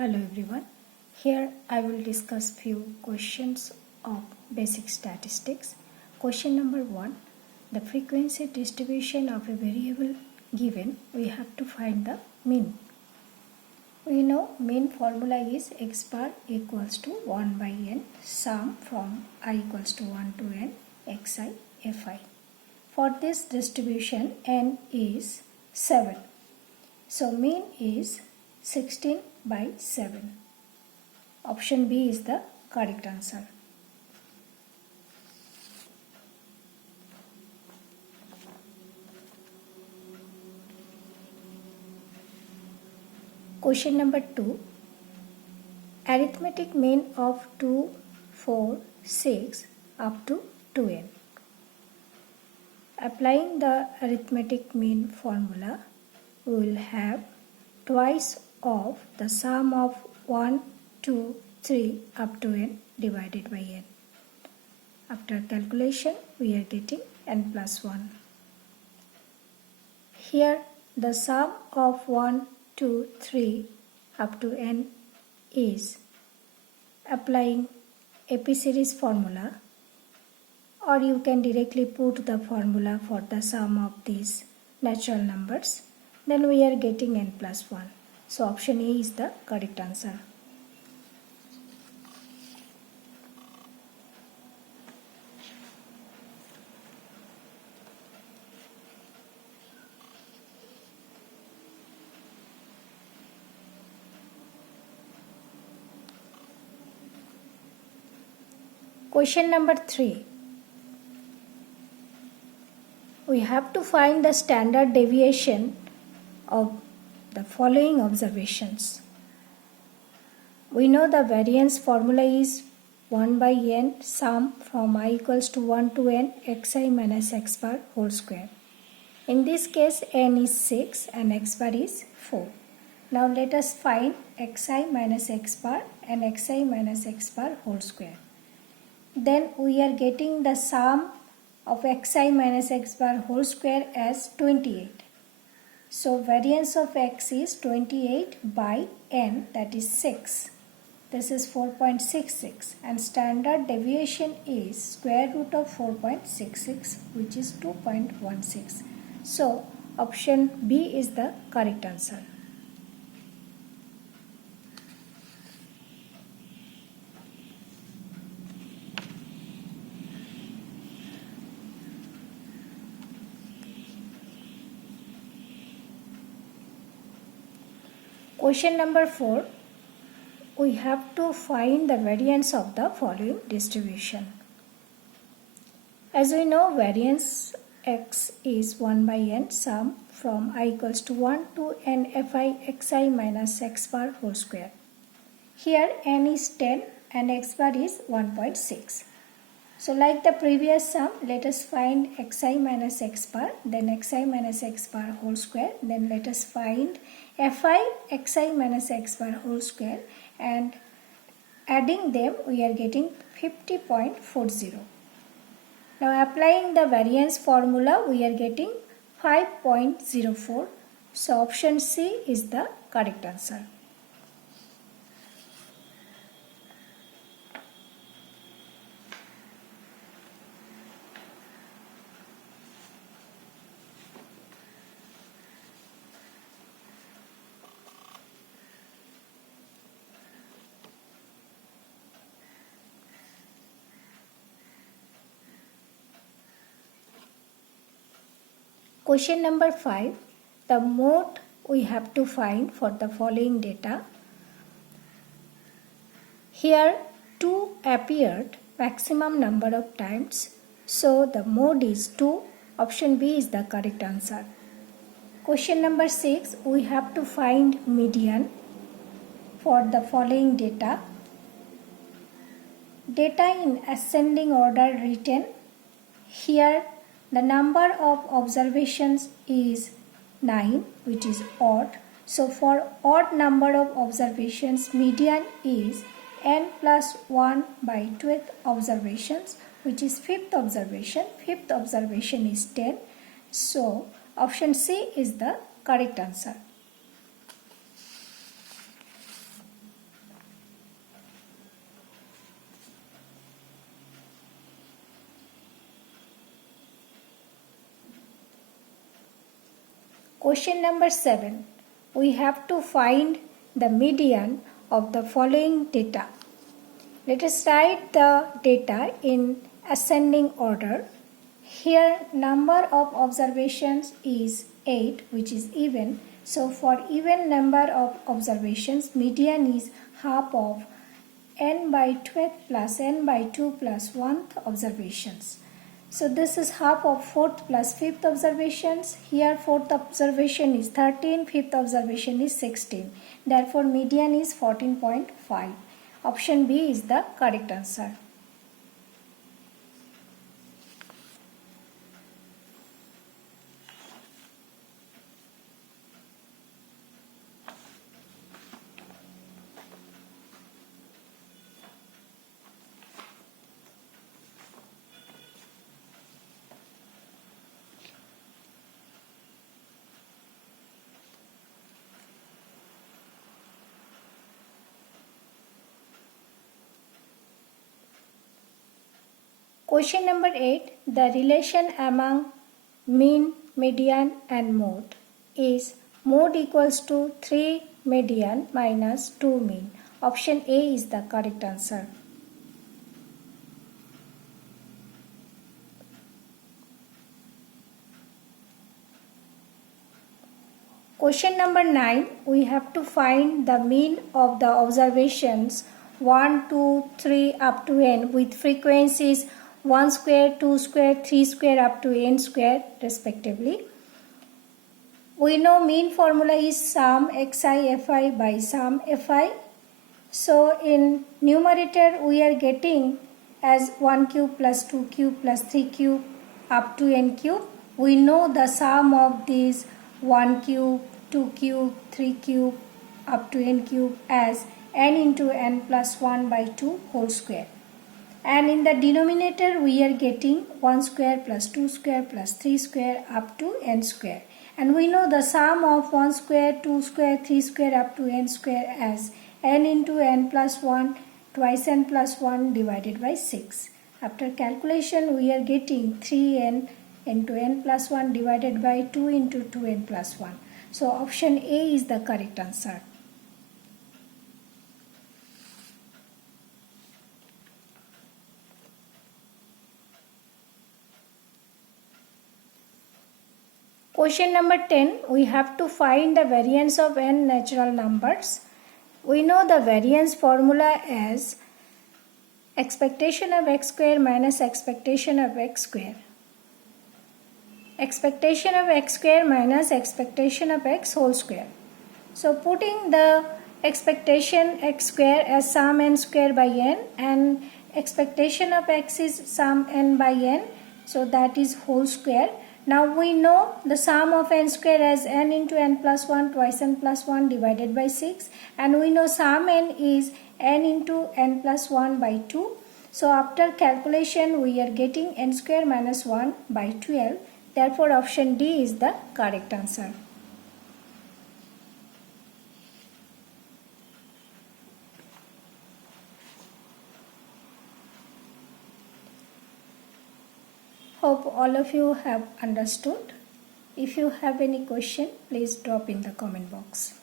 Hello everyone. Here I will discuss few questions of basic statistics. Question number 1. The frequency distribution of a variable given, we have to find the mean. We know mean formula is x bar equals to 1 by n sum from I equals to 1 to n xi fi. For this distribution n is 7. So mean is 16 by 7. Option B is the correct answer. Question number 2. Arithmetic mean of 2, 4, 6 up to 2n. Applying the arithmetic mean formula, we will have twice of the sum of 1, 2, 3 up to n divided by n. After calculation, we are getting n plus 1. Here, the sum of 1, 2, 3 up to n is applying AP series formula, or you can directly put the formula for the sum of these natural numbers. Then we are getting n plus 1. So option A is the correct answer. Question number 3. We have to find the standard deviation of the following observations. We know the variance formula is 1 by n sum from I equals to 1 to n xi minus x bar whole square. In this case, n is 6 and x bar is 4. Now let us find xi minus x bar and xi minus x bar whole square. Then we are getting the sum of xi minus x bar whole square as 28. So variance of x is 28 by n, that is 6. This is 4.66 and standard deviation is square root of 4.66, which is 2.16. So option B is the correct answer. Question number 4. We have to find the variance of the following distribution. As we know, variance x is 1 by n sum from I equals to 1 to n fi xi minus x bar whole square. Here n is 10 and x bar is 1.6. So like the previous sum, let us find xi minus x bar, then xi minus x bar whole square, then let us find fi xi minus x bar whole square, and adding them we are getting 50.40. Now applying the variance formula, we are getting 5.04. So option C is the correct answer. Question number 5. The mode we have to find for the following data. Here 2 appeared maximum number of times. So the mode is 2. Option B is the correct answer. Question number 6. We have to find median for the following data. Data in ascending order written. Here the number of observations is 9, which is odd. So for odd number of observations, median is n plus 1 by 12th observations, which is 5th observation. 5th observation is 10. So option C is the correct answer. Question number 7. We have to find the median of the following data. Let us write the data in ascending order. Here number of observations is 8, which is even. So for even number of observations, median is half of n by 12 plus n by 2 plus 1th observations. So this is half of 4th plus 5th observations. Here 4th observation is 13, 5th observation is 16. Therefore median is 14.5. Option B is the correct answer. Question number 8. The relation among mean, median and mode is mode equals to 3 median minus 2 mean. Option A is the correct answer. Question number 9. We have to find the mean of the observations 1, 2, 3 up to n with frequencies 1 square, 2 square, 3 square up to n square respectively. We know mean formula is sum xi fi by sum fi. So in numerator we are getting as 1 cube plus 2 cube plus 3 cube up to n cube. We know the sum of these 1 cube, 2 cube, 3 cube up to n cube as n into n plus 1 by 2 whole square. And in the denominator we are getting 1 square plus 2 square plus 3 square up to n square. And we know the sum of 1 square, 2 square, 3 square up to n square as n into n plus 1 twice n plus 1 divided by 6. After calculation we are getting 3n into n plus 1 divided by 2 into 2n plus 1. So option A is the correct answer. Question number 10. We have to find the variance of n natural numbers. We know the variance formula as expectation of x square minus expectation of x square. Expectation of x square minus expectation of x whole square. So putting the expectation x square as sum n square by n and expectation of x is sum n by n. So that is whole square. Now we know the sum of n square as n into n plus 1 twice n plus 1 divided by 6, and we know sum n is n into n plus 1 by 2. So after calculation we are getting n square minus 1 by 12. Therefore option D is the correct answer. Hope all of you have understood. If you have any question, please drop in the comment box.